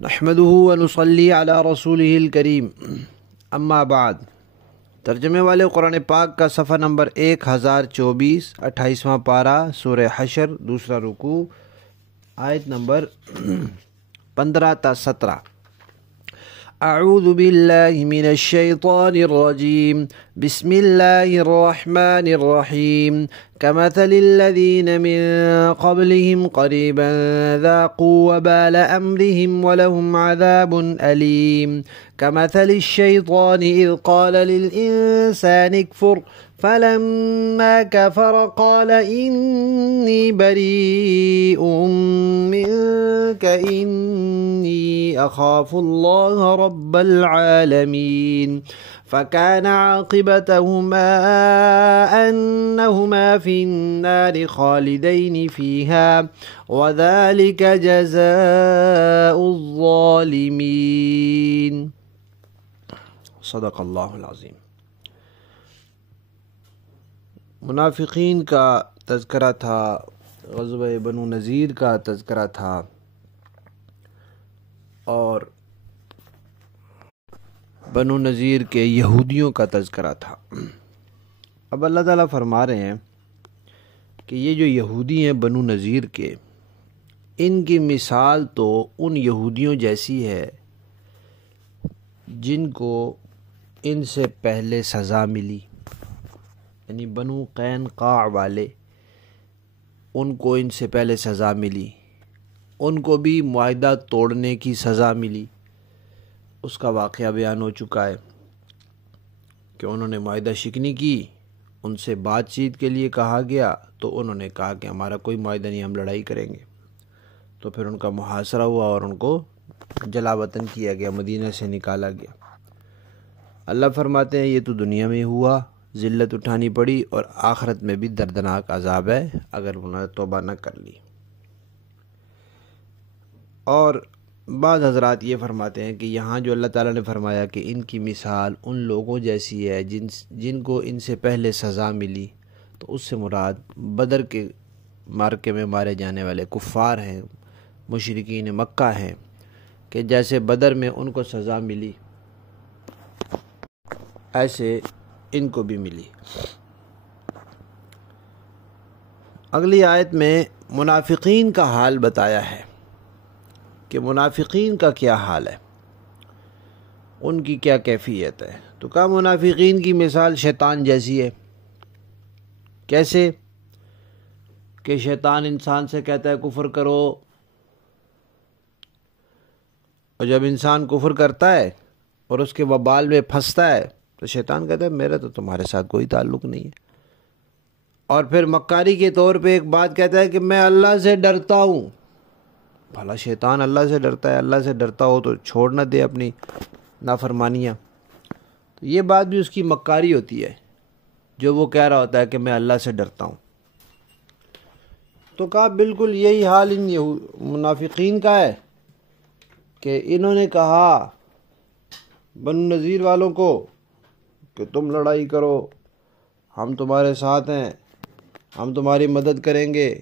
نحمده ونصلي على رسوله الکریم اما بعد۔ ترجمے والے قرآن پاک کا صفحہ نمبر 1024، 28واں پارہ، سورہ حشر، دوسرا رکوع، آیت نمبر 15 تا 17۔ اعوذ باللہ من الشیطان الرجیم، بسم اللہ الرحمن الرحیم۔ كمثل الذين من قبلهم قريبا ذاقوا وبال أمرهم ولهم عذاب أليم كمثل الشيطان إذ قال للإنسان اكفر فلما كفر قال إني بريء منك إني أخاف الله رب العالمين فكان عاقبتهما أنهما في النار خالدين فيها وذلك جزاء الظالمين۔ صدق اللہ العظیم۔ منافقین کا تذکرہ تھا، غزوہ بنو نذیر کا تذکرہ تھا، اور بنو نذیر کے یہودیوں کا تذکرہ تھا۔ اب اللہ تعالیٰ فرما رہے ہیں کہ یہ جو یہودی ہیں بنو نذیر کے، ان کی مثال تو ان یہودیوں جیسی ہے جن کو ان سے پہلے سزا ملی، یعنی بنو قینقاع والے، ان کو ان سے پہلے سزا ملی، ان کو بھی معاہدہ توڑنے کی سزا ملی۔ اس کا واقعہ بیان ہو چکا ہے کہ انہوں نے معاہدہ شکنی کی، ان سے بات چیت کے لیے کہا گیا تو انہوں نے کہا کہ ہمارا کوئی معاہدہ نہیں، ہم لڑائی کریں گے۔ تو پھر ان کا محاصرہ ہوا اور ان کو جلا وطن کیا گیا، مدینہ سے نکالا گیا۔ اللہ فرماتے ہیں یہ تو دنیا میں ہوا، ذلت اٹھانی پڑی، اور آخرت میں بھی دردناک عذاب ہے اگر انہوں نے توبہ نہ کر لی۔ اور بعض حضرات یہ فرماتے ہیں کہ یہاں جو اللہ تعالیٰ نے فرمایا کہ ان کی مثال ان لوگوں جیسی ہے جن کو ان سے پہلے سزا ملی، تو اس سے مراد بدر کے معرکے میں مارے جانے والے کفار ہیں، مشرکین مکہ ہیں، کہ جیسے بدر میں ان کو سزا ملی ایسے ان کو بھی ملی۔ اگلی آیت میں منافقین کا حال بتایا ہے کہ منافقین کا کیا حال ہے، ان کی کیا کیفیت ہے۔ تو کہا منافقین کی مثال شیطان جیسی ہے۔ کیسے؟ کہ شیطان انسان سے کہتا ہے کفر کرو، اور جب انسان کفر کرتا ہے اور اس کے وبال میں پھنستا ہے تو شیطان کہتا ہے میرا تو تمہارے ساتھ کوئی تعلق نہیں ہے، اور پھر مکاری کے طور پہ ایک بات کہتا ہے کہ میں اللہ سے ڈرتا ہوں۔ بھلا شیطان اللہ سے ڈرتا ہے؟ اللہ سے ڈرتا ہو تو چھوڑ نہ دے اپنی نافرمانیاں۔ تو یہ بات بھی اس کی مکاری ہوتی ہے جو وہ کہہ رہا ہوتا ہے کہ میں اللہ سے ڈرتا ہوں۔ تو کہا بالکل یہی حال ان منافقین کا ہے کہ انہوں نے کہا بنو نذیر والوں کو کہ تم لڑائی کرو، ہم تمہارے ساتھ ہیں، ہم تمہاری مدد کریں گے،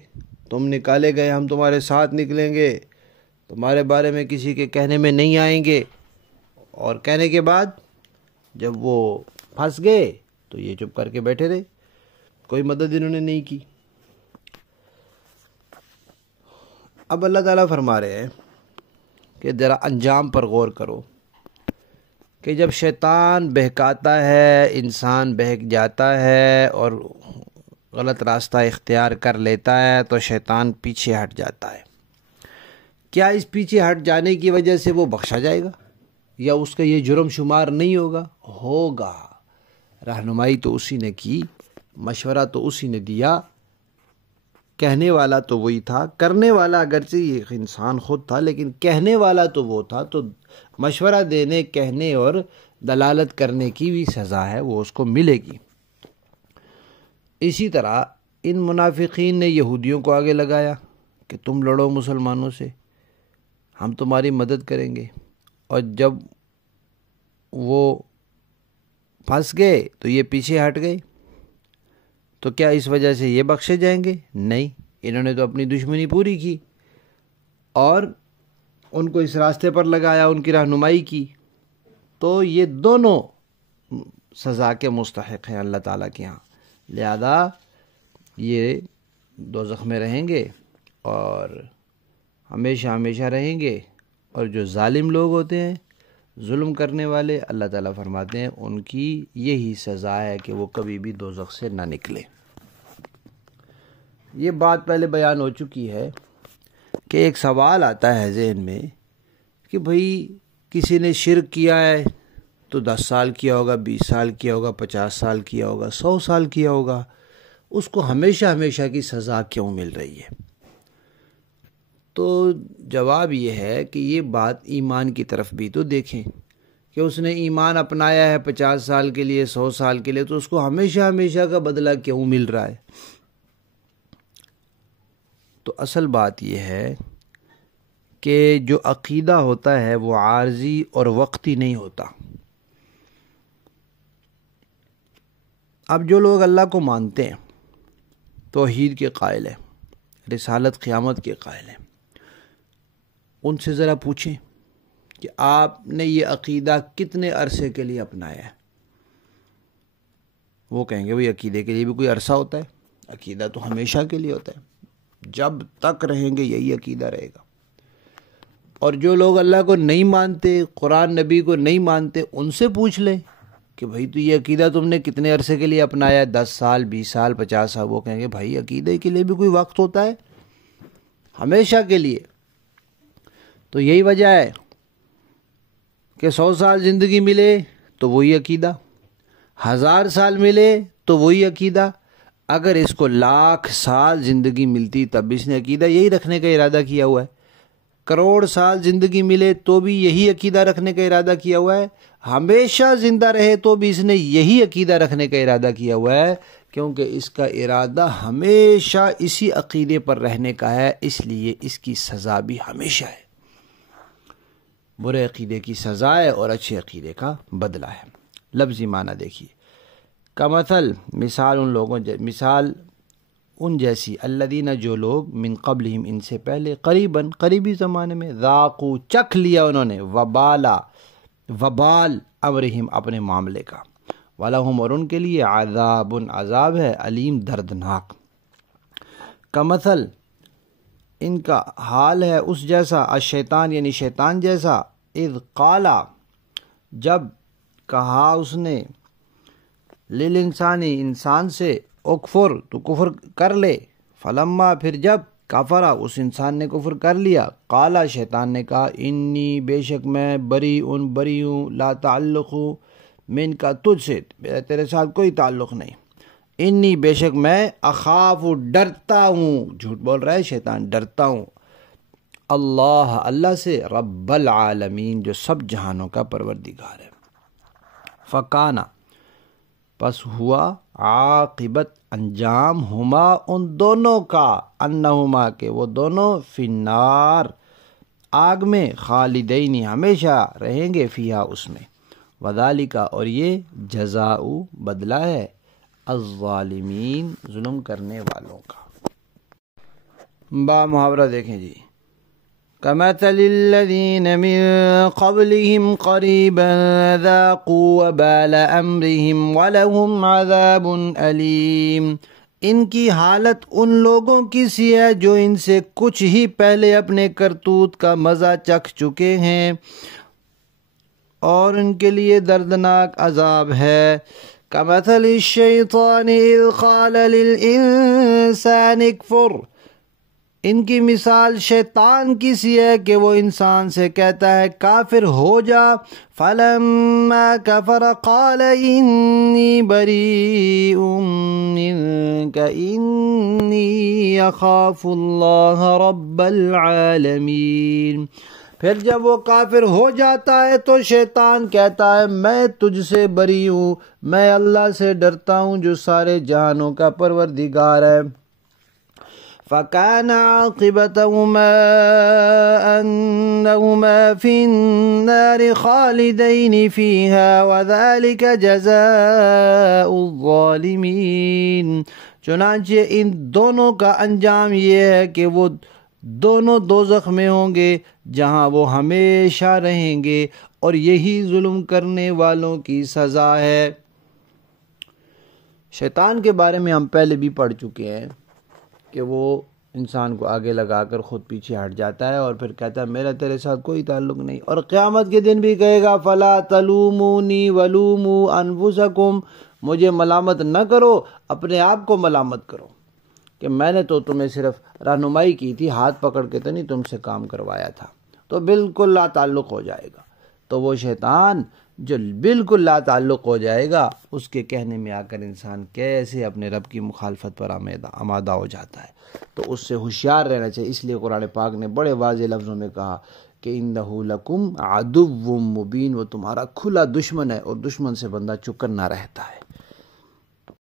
تم نکالے گئے ہم تمہارے ساتھ نکلیں گے، تمہارے بارے میں کسی کے کہنے میں نہیں آئیں گے۔ اور کہنے کے بعد جب وہ پھنس گئے تو یہ چپ کر کے بیٹھے رہے، کوئی مدد انہوں نے نہیں کی۔ اب اللہ تعالیٰ فرما رہے ہیں کہ ذرا انجام پر غور کرو کہ جب شیطان بہکاتا ہے، انسان بہک جاتا ہے اور غلط راستہ اختیار کر لیتا ہے تو شیطان پیچھے ہٹ جاتا ہے۔ کیا اس پیچھے ہٹ جانے کی وجہ سے وہ بخشا جائے گا یا اس کا یہ جرم شمار نہیں ہوگا؟ ہوگا۔ رہنمائی تو اسی نے کی، مشورہ تو اسی نے دیا، کہنے والا تو وہی تھا، کرنے والا اگرچہ یہ انسان خود تھا لیکن کہنے والا تو وہ تھا، تو مشورہ دینے، کہنے اور دلالت کرنے کی بھی سزا ہے، وہ اس کو ملے گی۔ اسی طرح ان منافقین نے یہودیوں کو آگے لگایا کہ تم لڑو مسلمانوں سے، ہم تمہاری مدد کریں گے، اور جب وہ پھنس گئے تو یہ پیچھے ہٹ گئے۔ تو کیا اس وجہ سے یہ بخشے جائیں گے؟ نہیں، انہوں نے تو اپنی دشمنی پوری کی، اور ان کو اس راستے پر لگایا، ان کی رہنمائی کی، تو یہ دونوں سزا کے مستحق ہیں اللہ تعالیٰ کے ہاں، لہذا یہ دوزخ میں رہیں گے اور ہمیشہ ہمیشہ رہیں گے۔ اور جو ظالم لوگ ہوتے ہیں، ظلم کرنے والے، اللہ تعالیٰ فرماتے ہیں ان کی یہی سزا ہے کہ وہ کبھی بھی دوزخ سے نہ نکلے۔ یہ بات پہلے بیان ہو چکی ہے کہ ایک سوال آتا ہے ذہن میں کہ بھئی کسی نے شرک کیا ہے تو 10 سال کیا ہوگا، 20 سال کیا ہوگا، 50 سال کیا ہوگا، 100 سال کیا ہوگا، اس کو ہمیشہ ہمیشہ کی سزا کیوں مل رہی ہے؟ تو جواب یہ ہے کہ یہ بات ایمان کی طرف بھی تو دیکھیں کہ اس نے ایمان اپنایا ہے 50 سال کے لیے، 100 سال کے لیے، تو اس کو ہمیشہ ہمیشہ کا بدلہ کیوں مل رہا ہے؟ تو اصل بات یہ ہے کہ جو عقیدہ ہوتا ہے وہ عارضی اور وقتی نہیں ہوتا۔ اب جو لوگ اللہ کو مانتے ہیں، توحید کے قائل ہیں، رسالت قیامت کے قائل ہیں، ان سے ذرا پوچھیں کہ آپ نے یہ عقیدہ کتنے عرصے کے لیے اپنایا ہے؟ وہ کہیں گے بھئی عقیدے کے لیے بھی کوئی عرصہ ہوتا ہے؟ عقیدہ تو ہمیشہ کے لیے ہوتا ہے، جب تک رہیں گے یہی عقیدہ رہے گا۔ اور جو لوگ اللہ کو نہیں مانتے، قرآن نبی کو نہیں مانتے، ان سے پوچھ لیں کہ بھئی تو یہ عقیدہ تم نے کتنے عرصے کے لیے اپنایا ہے؟ 10 سال، 20 سال، 50 سال؟ وہ کہیں گے بھائی عقیدے کے لیے بھی کوئی وقت ہوتا ہے؟ ہمیشہ کے لیے۔ تو یہی وجہ ہے کہ 100 سال زندگی ملے تو وہی عقیدہ، 1000 سال ملے تو وہی عقیدہ، اگر اس کو 1,00,000 سال زندگی ملتی تب اس نے عقیدہ یہی رکھنے کا ارادہ کیا ہوا ہے، کروڑ سال زندگی ملے تو بھی یہی عقیدہ رکھنے کا ارادہ کیا ہوا ہے، ہمیشہ زندہ رہے تو بھی اس نے یہی عقیدہ رکھنے کا ارادہ کیا ہوا ہے، کیونکہ اس کا ارادہ ہمیشہ اسی عقیدے پر رہنے کا ہے، اس لیے اس کی سزا بھی ہمیشہ ہے۔ برے عقیدے کی سزا ہے اور اچھے عقیدے کا بدلہ ہے۔ لفظی معنی دیکھیے، کمثل، مثال ان لوگوں مثال ان جیسی، الذین، جو لوگ، من قبلہم، ان سے پہلے، قریباً، قریبی زمانے میں، ذاقوا، چکھ لیا انہوں نے، وبال امرہم، اپنے معاملے کا، وَلَهُمْ، اور ان کے لیے، عذاب، عذاب ہے، علیم، دردناک۔ کمثل، ان کا حال ہے اس جیسا، الشیطان، یعنی شیطان جیسا، اذ قالا، جب کہا اس نے، للانسانی، انسان سے، اکفر، تو کفر کر لے، فلما، پھر جب، کفرا، اس انسان نے کفر کر لیا، قالا، شیطان نے کہا، انی، بے شک میں، بری ہوں، لا تعلق من کا، تجھ سے، تیرے ساتھ کوئی تعلق نہیں، انی، بے شک میں، اخاف، ڈرتا ہوں، جھوٹ بول رہا ہے شیطان، ڈرتا ہوں، اللہ سے، رب العالمین، جو سب جہانوں کا پروردگار ہے۔ فکانا، پس ہوا، عاقبت، انجام، ہما، ان دونوں کا، انہما، کہ وہ دونوں، فی النار، آگ میں، خالدین، ہمیشہ رہیں گے، فیہا، اس میں، وذالک، اور یہ، جزاء، بدلہ ہے، الظالمین، ظلم کرنے والوں کا۔ با محاورہ دیکھیں جی، كمثل الذين من قبلهم قريبا ذاقوا وبال أمرهم ولهم عذاب أليم، ان کی حالت ان لوگوں کی سی ہے جو ان سے کچھ ہی پہلے اپنے کرتوت کا مزہ چکھ چکے ہیں، اور ان کے لیے دردناک عذاب ہے۔ كمثل الشيطان إذ قال للإنسان اكفر، ان کی مثال شیطان کی سی ہے کہ وہ انسان سے کہتا ہے کافر ہو جا، فلما کفر قال انی بریء منک انی اخاف اللہ رب العالمین، پھر جب وہ کافر ہو جاتا ہے تو شیطان کہتا ہے میں تجھ سے بری ہوں، میں اللہ سے ڈرتا ہوں جو سارے جہانوں کا پروردگار ہے۔ فَكَانَ عَاقِبَتَهُمَا أَنَّهُمَا فِي النَّارِ خَالِدَيْنِ فِيهَا وَذَلِكَ جَزَاءُ الظَّالِمِينَ، چنانچہ ان دونوں کا انجام یہ ہے کہ وہ دونوں دوزخ میں ہوں گے جہاں وہ ہمیشہ رہیں گے، اور یہی ظلم کرنے والوں کی سزا ہے۔ شیطان کے بارے میں ہم پہلے بھی پڑھ چکے ہیں کہ وہ انسان کو آگے لگا کر خود پیچھے ہٹ جاتا ہے اور پھر کہتا ہے میرا تیرے ساتھ کوئی تعلق نہیں، اور قیامت کے دن بھی کہے گا فَلَا تَلُومُونِي وَلُومُوا أَنفُسَكُمْ، مجھے ملامت نہ کرو، اپنے آپ کو ملامت کرو کہ میں نے تو تمہیں صرف رہنمائی کی تھی، ہاتھ پکڑ کے تو نہیں تم سے کام کروایا تھا۔ تو بالکل لا تعلق ہو جائے گا۔ تو وہ شیطان جو بالکل لا تعلق ہو جائے گا، اس کے کہنے میں آ کر انسان کیسے اپنے رب کی مخالفت پر آمادہ ہو جاتا ہے۔ تو اس سے ہوشیار رہنا چاہیے۔ اس لیے قرآن پاک نے بڑے واضح لفظوں میں کہا کہ اِنَّهُ لَكُمْ عَدُوٌّ مُبِينٌ، وہ تمہارا کھلا دشمن ہے، اور دشمن سے بندہ چپ کر نہ رہتا ہے۔